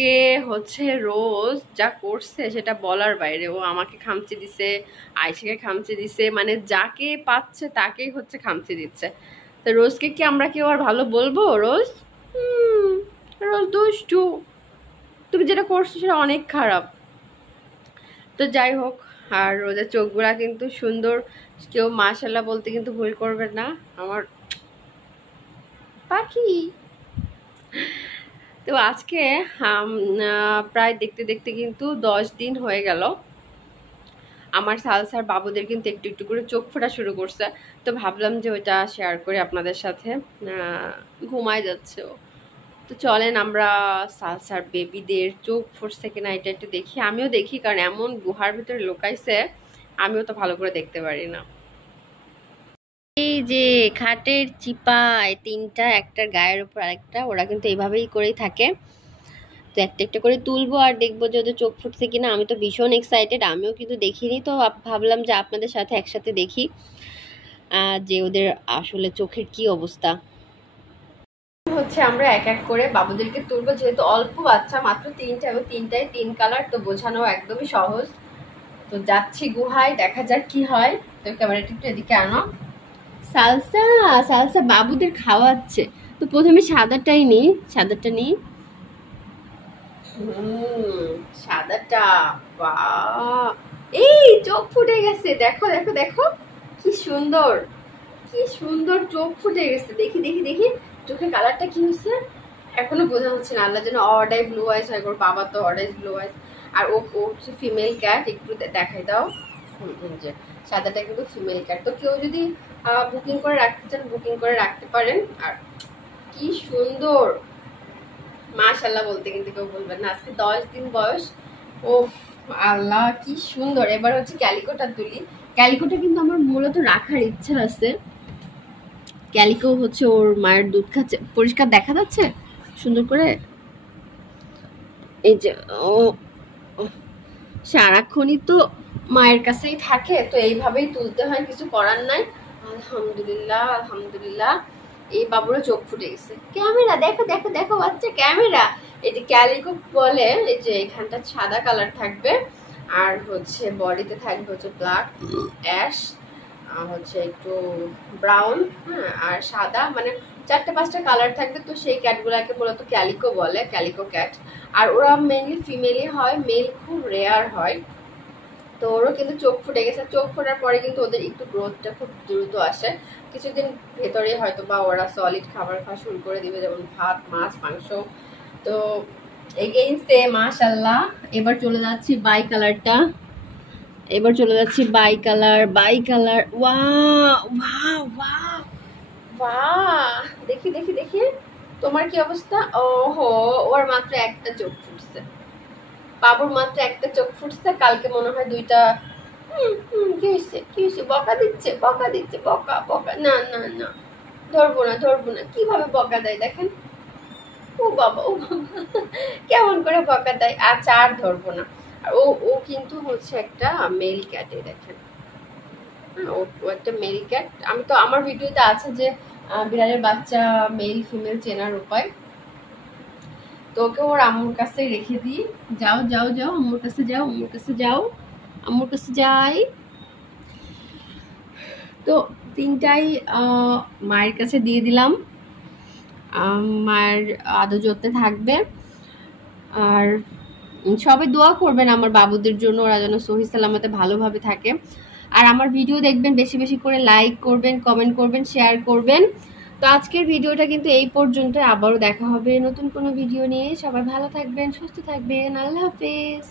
কে হচ্ছে রোজ যা করছে সেটা বলার বাইরে। ও আমাকে খামচি দিছে, আয়েশাকে খামচি দিছে, মানে যাকে পাচ্ছে তাকেই হচ্ছে খামচি দিচ্ছে। তো রোজকে কি আমরা কেউ আর ভালো বলবো? রোজ রোজ দুষ্টু, তুমি যেটা করছো সেটা অনেক খারাপ। তো যাই হোক, আর রোজের চোখগুলা কিন্তু সুন্দর, কেউ মাশাল্লাহ বলতে কিন্তু ভুল করবেন না, আমার পাখি। তো আজকে প্রায় দেখতে দেখতে কিন্তু 10 দিন হয়ে গেল। আমার সালসার বাবুদের কিন্তু একটু একটু করে চোখ ফোটা শুরু করছে। তো ভাবলাম যে ওইটা শেয়ার করি আপনাদের সাথে। ঘুমায় যাচ্ছে ও। তো চলেন আমরা সালসার বেবিদের চোখ ফুটছে কিনা এটা একটু দেখি। আমিও দেখি, কারণ এমন গুহার ভিতরে লুকাইছে, আমিও তো ভালো করে দেখতে পারি না। এই যে খাটের চিপায় তিনটা, একটার গায়ের উপর আরেকটা, ওরা কিন্তু এইভাবেই করেই থাকে। তো একটা একটা করে তুলবো আর দেখবো যে ওদের চোখ ফুটছে কিনা। আমি তো ভীষণ এক্সাইটেড, আমিও কিন্তু দেখিনি, তো ভাবলাম যে আপনাদের সাথে একসাথে দেখি যে ওদের আসলে চোখের কি অবস্থা। হচ্ছে আমরা এক এক করে বাবুদেরকে তুলবো, যেহেতু অল্প বাচ্চা, মাত্র তিনটা, এবং তিনটাই 3 কালার, তো বোঝানো একদমই সহজ। তো যাচ্ছি গুহায়, দেখা যাক কি হয়। তো ক্যামেরাটা একটু এদিকে আনো। সালসা সালসা বাবুদের খাওয়াচ্ছে। তো প্রথমে সাদাটাই নিই, সাদাটা নিই। সাদাটা, বাহ! এই চোখ ফুটে গেছে, দেখো দেখো দেখো, কি সুন্দর, কি সুন্দর চোখ ফুটে গেছে। দেখি দেখি দেখি চোখের কালারটা কি হচ্ছে, এখনো বোঝা হচ্ছে না। আল্লাহ যেন অর্ডাই ব্লু আইস হয়, ওর বাবা তো অর্ডাই ব্লু আইস। আর ও ও হচ্ছে ফিমেল ক্যাট, একটু দেখাই দাও। যে সাদাটা কিন্তু ফিমেল ক্যাট। তো কেউ যদি বুকিং করে রাখতে চান, বুকিং করে রাখতে পারেন। আর কি সুন্দর, মাশাআল্লাহ বলতে কিন্তু কেউ বলবেন না। আজকে 10 দিন বয়স। ও আল্লাহ, কি সুন্দর। এবার হচ্ছে ক্যালিকোটা তুলি। ক্যালিকোটা কিন্তু আমার মূলত রাখার ইচ্ছা আছে। ক্যালিকো হচ্ছে ওর মায়ের দুধ খাচ্ছে, পরিষ্কার দেখা যাচ্ছে সুন্দর করে। এই যে ও সারাক্ষণই তো মায়ের কাছেই থাকে, তো এইভাবেই তুলতে হয়, কিছু করার নাই। আলহামদুলিল্লাহ আলহামদুলিল্লাহ। এই বাবুরও চোখ ফুটে গেছে। ক্যামেরা দেখো দেখো দেখো বাচ্চা, ক্যামেরা। এই যে ক্যালিকো বলে, এই যে এখানটা সাদা কালার থাকবে, আর হচ্ছে বডিতে থাকবে হচ্ছে ব্ল্যাক, অ্যাশ, হচ্ছে একটু ব্রাউন, হ্যাঁ, আর সাদা, মানে 4-5টা কালার থাকবে। তো সেই ক্যাটগুলোকে মূলত ক্যালিকো বলে, ক্যালিকো ক্যাট। আর ওরা মেনলি ফিমেলই হয়, মেল খুব রেয়ার হয়। তো ওরও কিন্তু চোখ ফুটে গেছে। চোখ ফোটার পরে কিন্তু ওদের একটু গ্রোথটা খুব দ্রুত আসে। কিছুদিন ভেতরে হয়তো বা ওরা সলিড খাবার খাওয়া শুরু করে দিবে, যেমন ভাত, মাছ, মাংস। তো এগেইনস্টে মাশাল্লাহ। এবার চলে যাচ্ছি বাই কালারটা, এবার চলে যাচ্ছি by colour, by colour. Wow wow wow বাহ! দেখি দেখি দেখি তোমার কি অবস্থা। ওহো, ওর মাত্র একটা চোখ ফুটছে, বাবুর মাত্র একটা চোখ ফুটছে। কালকে মনে হয় দুইটা। কি হয়েছে, কি হয়েছে? বকা দিচ্ছে, বকা দিচ্ছে, বকা বকা। না না না, ধরবো না ধরবো না। কিভাবে বকা দেয় দেখেন, ও বাবা ও বাবা, কেমন করে বকা দেয়। আচ্ছা আর ধরবো না। আর ও ও কিন্তু হচ্ছে একটা মেল ক্যাটে, দেখেন। হ্যাঁ, ও ও একটা মেল ক্যাট। আমি তো, আমার ভিডিওতে আছে যে বিড়ালের বাচ্চা মেল ফিমেল চেনার উপায়। তো ওকে ওর আম্মুর কাছে রেখে দিই। যাও যাও যাও, আম্মুর কাছে যাও, আম্মুর কাছে যাও, আম্মুর কাছে যাই। তো তিনটাই মায়ের কাছে দিয়ে দিলাম। মায়ের আদর যত্নে থাকবে। আর সবাই দোয়া করবেন আমার বাবুদের জন্য, ওরা যেন সহি সালামতে ভালোভাবে থাকে। আর আমার ভিডিও দেখবেন, বেশি বেশি করে লাইক করবেন, কমেন্ট করবেন, শেয়ার করবেন। তো আজকের ভিডিওটা কিন্তু এই পর্যন্ত। আবারও দেখা হবে নতুন কোনো ভিডিও নিয়ে। সবাই ভালো থাকবেন, সুস্থ থাকবেন। আল্লাহ হাফেজ।